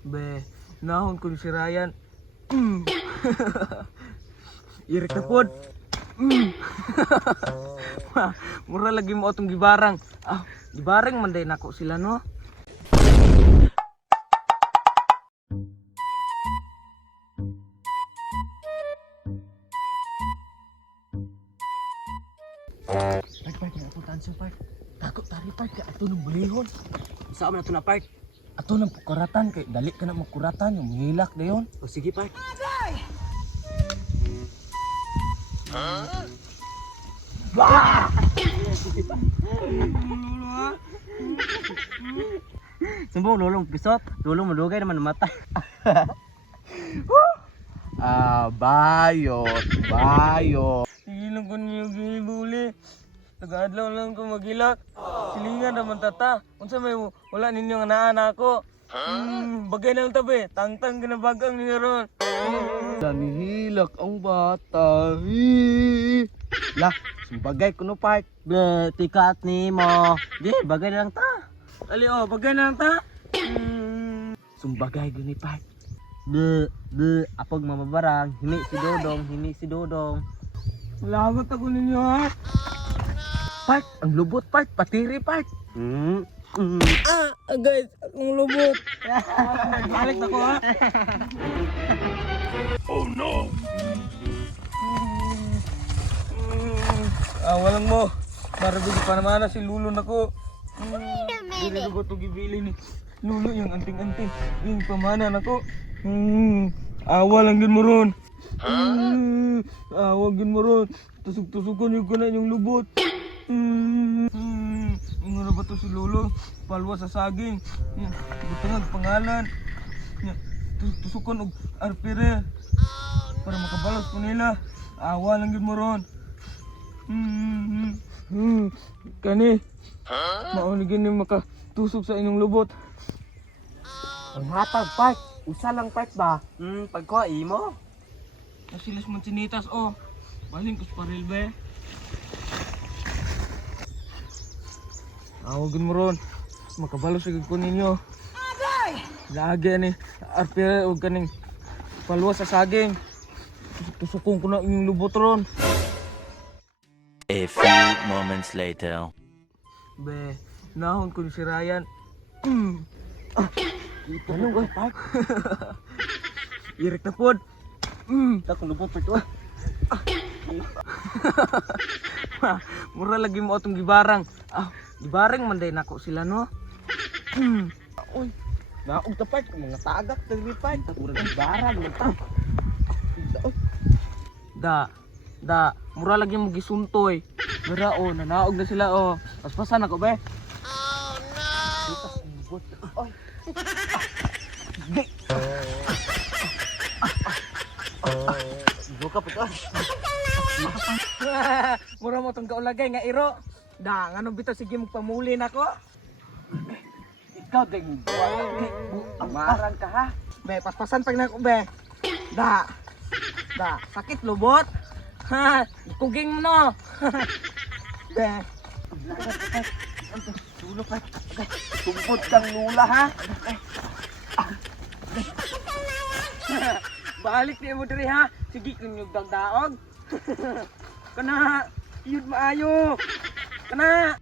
Be, nahon ko si Ryan. Irik na pod. Mura lagi mo atong gibarang. Gibarang man day nako sila no. Part, na ako tanso part. Takot tari part kay ato nang bulihon. Saan man ato na part? Ato nang kuratan kay dali ka na magkuratan yung hilak dayon. O sige part. Sumbong lolong pisot, lolong malugay naman mata. Bayot, bayot. Sigilang ko niyo gibuli. Taga-adlaw lang ko magilak. Silingan naman tata. Unsa may wala ninyo nga naa ako. Bagay na lang tabi. Tangtang ginabagang niya ron. Nanihilak ang bata. Lah, sumbagay ko no part. Tikat ni mo. Di, bagay na lang ta. Ali bagay na lang ta. Sumbagay gani part. Apog mamabarang. Hini si Dodong. Salamat ako ninyo ha. Part, ang lubot part, patiri part. Guys, akong lubot. Balik na ko ha. Oh no! Walang mo. Marabig pa naman na si Lulo na ko. Dili ko ito gibili ni Lulo yung anting-anting. Yung pamana na ko. Awa lang din mo ron. Awa din mo ron. Tusok-tusukon yung kuna yung lubot. Yung ano ba to si Lulo? Palwa sa saging. Butangag pangalan. Tusukon og arpire. Para makabalos ko nila. Awa lang din mo ron. Kani. Maunigin yung makatusok sa inyong lubot. Ang hatag part, usa lang part ba? Pagkuha imo. Nasilas man sinitas Baling kus paril be. Awagin mo ron. Makabalos sigig ko ninyo. Lagi ni arpire og kaning palwa sa saging. Tusukon ko na inyong lubot ron. A few moments later. Be, nahon ko si Ryan. Ano ba part? Irik na pod. Takong lubot pa to. Mura lagi mo atong gibarang. Gibarang man day nako sila no. Uy, naog ta part, mga tagak tagli part, murag barang ta. Da, mura lagi mo gisuntoy. Gara nanaog na sila Paspasan ako be. Oy. Buka pa to. Mura mo tong kaulagay nga iro. Da, ngano bitaw sige magpamuli nako. Ikaw ding amaran ka ha. Be, paspasan pag nako be. Da, sakit lubot. Ha, kuging mo no. Be. Sulo pa. Tumpod kang lula ha. Balik ni mo diri ha. Sige kunyog dagdaog. Kana, yun maayo. Kana.